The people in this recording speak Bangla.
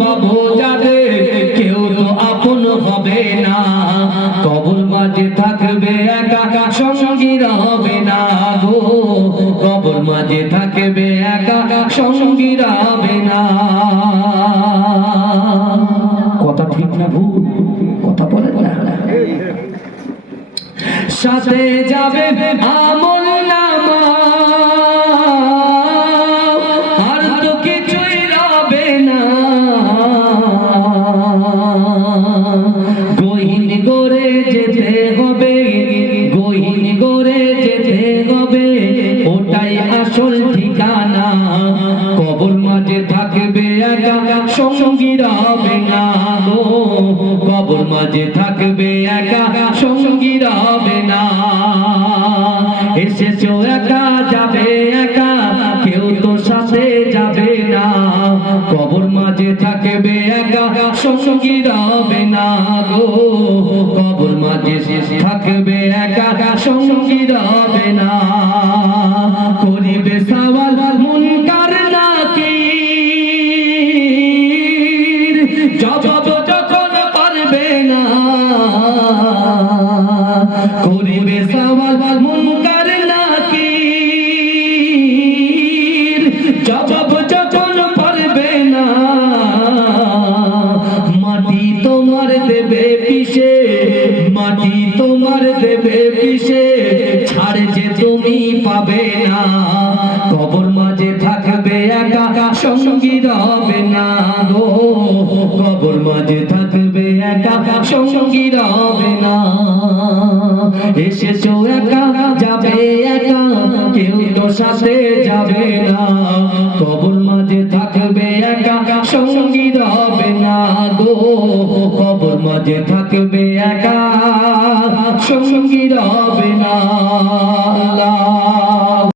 বাবু যাদের, কেউ তো আপন হবে না। কবর মাঝে থাকবে একা হবে না গো। কবর মাঝে থাকবে একা হবে না। কথা ঠিক না ভুল? কথা না। সাথে যাবে আমল না থাকবে একা সঙ্গী রবে কবর মাঝে থাকবে একা সঙ্গী রবে না এসেছ একা, যাবে একা, কেউ তো সাথে যাবে না। কবর মাঝে থাকবে একা সঙ্গী রবে না গো কবর মাঝে থাকবে একা সঙ্গী রবে না করিবে সওয়াল জবাব যখন পারবে না, করিবে সওয়াল মুনকার নাকির। জবাব যখন পারবে না, মাটি তোমার দেবে পিছে মাটি তোমার দেবে পিছে ছাড় যে তুমি পাবে না, কবর মাঝে থাকবে একা, সঙ্গী রবে না গো। কবর মাঝে থাকবে একা, সঙ্গী রবে না। এসেছ একা, যাবে একা, কেউ তো সাথে যাবে না। কবর মাঝে থাকবে একা, সঙ্গী রবে না গো। কবর মাঝে থাকবে একা, সঙ্গী রবে না।